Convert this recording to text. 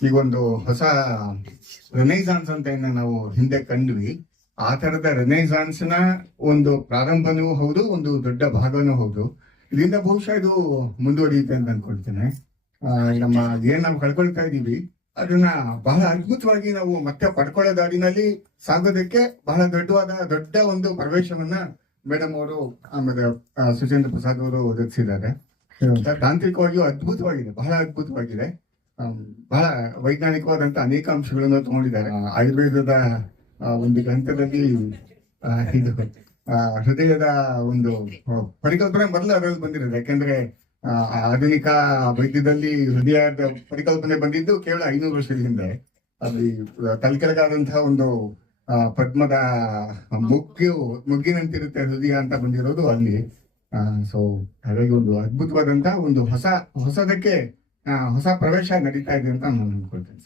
ಈಗೊಂದು ಹೊಸ ರೆನೈಸಾನ್ಸ್ ಅಂತ ಏನು ನಾವು ಹಿಂದೆ ಕಂಡ್ವಿ, ಆ ತರದ ರೆನೈಸಾನ್ಸ್ ನ ಒಂದು ಪ್ರಾರಂಭನೂ ಹೌದು, ಒಂದು ದೊಡ್ಡ ಭಾಗನೂ ಹೌದು. ಇದರಿಂದ ಬಹುಶಃ ಇದು ಮುಂದುವರಿಯುತ್ತೆ ಅಂತ ಅನ್ಕೊಳ್ತೇನೆ. ನಮ್ಮ ಏನ್ ನಾವು ಕಳ್ಕೊಳ್ತಾ ಇದೀವಿ ಅದನ್ನ ಬಹಳ ಅದ್ಭುತವಾಗಿ ನಾವು ಮತ್ತೆ ಪಡ್ಕೊಳ್ಳೋ ದಾರಿನಲ್ಲಿ ಸಾಗೋದಕ್ಕೆ ಬಹಳ ದೊಡ್ಡ ಒಂದು ಪ್ರವೇಶವನ್ನ ಮೇಡಮ್ ಅವರು ಆಮೇಲೆ ಸುಚೇಂದ್ರ ಪ್ರಸಾದ್ ಅವರು ಒದಗಿಸಿದ್ದಾರೆ. ತಾಂತ್ರಿಕವಾಗಿಯೂ ಅದ್ಭುತವಾಗಿದೆ, ಬಹಳ ಅದ್ಭುತವಾಗಿದೆ. ಬಹಳ ವೈಜ್ಞಾನಿಕವಾದಂತ ಅನೇಕ ಅಂಶಗಳನ್ನು ತಗೊಂಡಿದ್ದಾರೆ. ಆಯುರ್ವೇದದ ಒಂದು ಗ್ರಂಥದಲ್ಲಿ ಇದು ಹೃದಯದ ಒಂದು ಪರಿಕಲ್ಪನೆ ಮೊದಲು ಅದರಲ್ಲಿ ಬಂದಿರೋದು. ಯಾಕೆಂದ್ರೆ ಆಧುನಿಕ ವೈದ್ಯದಲ್ಲಿ ಹೃದಯದ ಪರಿಕಲ್ಪನೆ ಬಂದಿದ್ದು ಕೇವಲ 500 ವರ್ಷದ ಹಿಂದೆ. ಅಲ್ಲಿ ತಲೆಕೆಳಗಾದಂತಹ ಒಂದು ಪದ್ಮದ ಮುಗ್ಗಿನಂತಿರುತ್ತೆ ಹೃದಯ ಅಂತ ಬಂದಿರೋದು ಅಲ್ಲಿ. ಸೊ ಹಾಗಾಗಿ ಒಂದು ಅದ್ಭುತವಾದಂತಹ ಒಂದು ಹೊಸದಕ್ಕೆ ಹೊಸ ಪ್ರವೇಶ ನಡೀತಾ ಇದೆ ಅಂತ ನಾನು ಅನ್ಕೊಳ್ತೇನೆ.